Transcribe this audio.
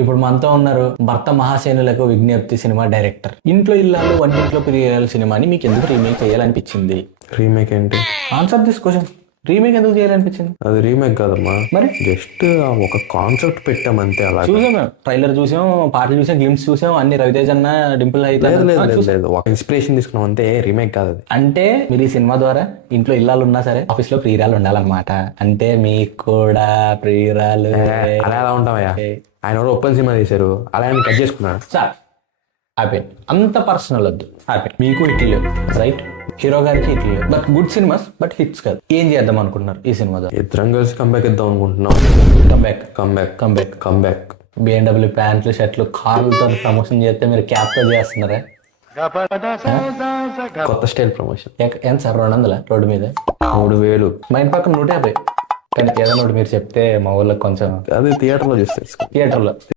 ఇప్పుడు మనతో ఉన్నారు భర్త మహాసేనులకు విజ్ఞప్తి సినిమా డైరెక్టర్. ఇంట్లో ఇల్లాలు వంటింట్లో ప్రియురాలు సినిమాని మీకు ఎందుకు రీమేక్ చేయాలనిపించింది? రీమేక్ ఏంటి? Answer this question. రీమేక్ ఎందుకు చేయాలనిపించింది? అది రీమేక్ కాదమ్మా, మరి జస్ట్ ఒక కాన్సెప్ట్ పెట్టాం అంతే. అలా చూసాం, మేము ట్రైలర్ చూసాం, పాటలు చూసాం, గ్లిమ్స్ చూసాం, అన్ని రవితేజ్ అన్న డింపుల్ అయితే లేదు లేదు లేదు లేదు, ఒక ఇన్స్పిరేషన్ తీసుకున్నాం అంతే, రీమేక్ కాదు అది. అంటే మీరు ఈ సినిమా ద్వారా ఇంట్లో ఇల్లాలు ఉన్నా సరే ఆఫీస్ లో ప్రియురాలు ఉండాలన్నమాట. అంటే మీకు కూడా ప్రియురాలు అలా ఎలా ఉంటామయ్యా? ఆయన కూడా ఓపెన్ సినిమా తీశారు, అలా ఆయన కట్ చేసుకున్నాడు. సార్ హ్యాపీ, అంత పర్సనల్ వద్దు. హ్యాపీ మీకు హిట్లు లేవు, రైట్? హీరో గారికి హిట్లు లేవు, but good cinemas, but hits కాదు. ఏం చేద్దాం అనుకుంటున్నారు ఈ సినిమా ద్వారా? ఇద్దరం కలిసి కంబ్యాక్ ఇద్దాం అనుకుంటున్నాం. Comeback comeback comeback comeback BMW ప్యాంట్లు షర్ట్లు కార్లతో ప్రమోషన్ చేస్తే మీరు క్యాప్ తో చేస్తున్నారా? కొత్త స్టైల్ ప్రమోషన్. ఎంత సార్ 200 రోడ్డు మీద? 3000. మా ఇంటి పక్కన 150. కానీ ఏదైనా ఒకటి మీరు చెప్తే మా ఊళ్ళకి కొంచెం అది థియేటర్లో చూస్తే థియేటర్లో